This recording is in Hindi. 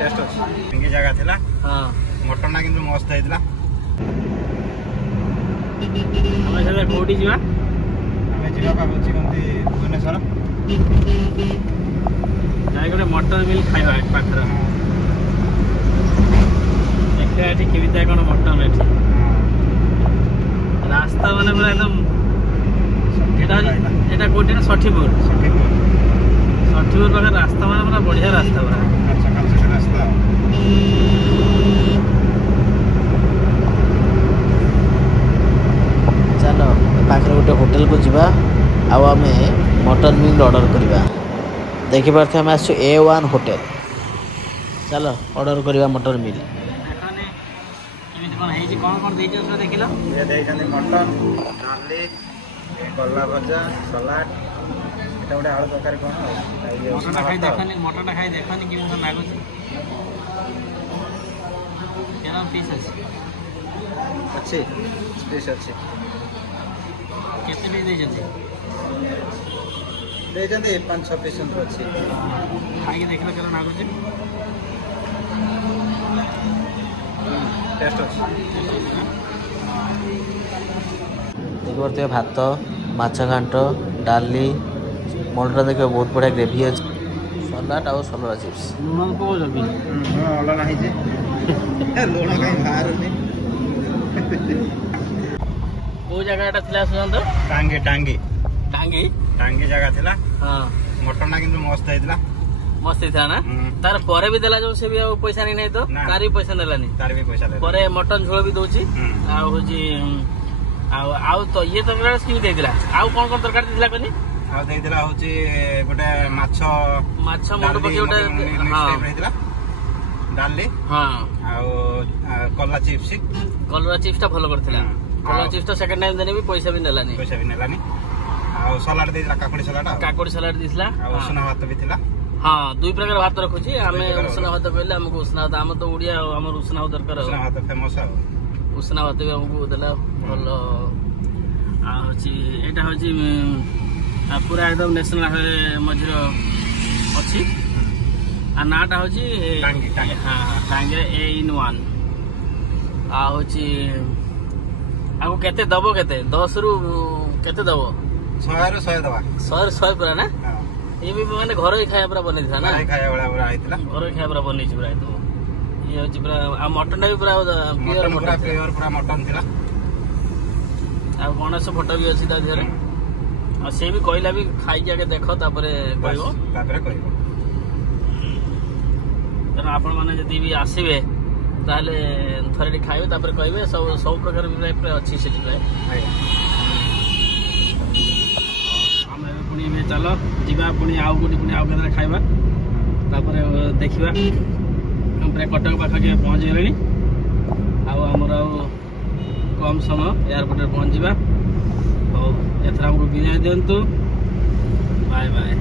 टेस्ट अच्छी जगह थिला हां मटन ना किंतु मस्त हेतला हमें सब कोठी जीवा हमें जीवा का बुची कंती भुवनेश्वर जाय गोटे मटन मिल खाइबा पाखर देखा एठी केविता कोन मटन एठी रास्ता माने पूरा एकदम एटा कोठी ना 60पुर पाखर रास्ता माने पूरा बढ़िया रास्ता पूरा अच्छा रास्ता चलो पाखे गोटे होटेल को जीवा आउ आमे मटन मिल ऑर्डर करवा देखि पारथे हम आसु A1 होटेल चलो ऑर्डर करवा मटन मिल देखने केमिति कोन हेजी कोन देइछ से देखिलो ये देइछन मटन डाली कल्ला भजा सलाड एटा गोटे आलू तरकारी कोन मटन खाई देखनी केमिति लागो केना पीस अच्छी स्पेस अच्छी केते भी देइछथि देइछन 5-6 पीस अच्छी खाई देखिलो केना लागो टेस्ट अच्छी देखते भात माछ घाट डाली मटन देख बहुत बढ़िया ग्रेवी अच्छे सलाड आउ सलरा चिप्स लुण को जबी लुण नाही जे लुण कहीं बाहर नहीं को जगह एटा थिला सुनंद टांगी टांगी टांगी टांगी जगह थिला हां मटन ना किंतु मस्त हेतला मस्त था ना तार परे भी देला जो से भी पैसा नहीं तो तार भी पैसा देलानी तार भी पैसा ले परे मटन झोल भी दोची आ होजी आउ तो ये तरकारी स्कीम दे दिला आउ कोन कोन तरकारी दिला कनी आ दे दिला होची गोटे माछ मुंड पके गोटे हां हेतला डाली हां आ कल्ला चिप्स टा भलो करथिला कल्ला चिप्स तो सेकंड टाइम देने भी पैसा भी नेलानी आ सलाड दे दिला काकुड़ी सलाड दिसला आ उसना भात भी थिला हां दुई प्रकार भात रखुची आमे उसना भात कहले हमको उसना भात हम तो उड़िया हमर उसना दरकार उसना भात फेमस है उसना भात भी हमको देला भलो आ होची एटा होची पूरा एकदम नेशनल हाईवे मझिर अछि आ नाटा होची टांगी टांगी हां टांगी A1 आ होची आको केते दबो केते 10 रु केते दबो 100 ରୁ 100 दवा 100 पूरा ना ये भी माने घर ही खाया पूरा बनै था ना खाया बड़ा आइतला घर ही खाया पूरा बनै छी पूरा तो ये होची पूरा आ मटन भी पूरा प्योर मटन थिला आ गणेश फोटो भी अछि ता धरे आ से भी कहला भी खाई जाके देखो तापरे कहबो तन आपण माने जदी भी आसीबे ताले थरे खाइबे तापरे कहबे सब प्रकार भी अछि सेठी पे पुणी में चलो जीवा पुणी आउ गोटी पुणी आउ केतना खाइबा तापरे देखिबा हम प्रे कटक पाखा के पहुंच गेलनी आउ हमर कम समय एयरपोर्ट पहुंच जीवा हो एथरा हमको विदाई देंतु बाय बाय।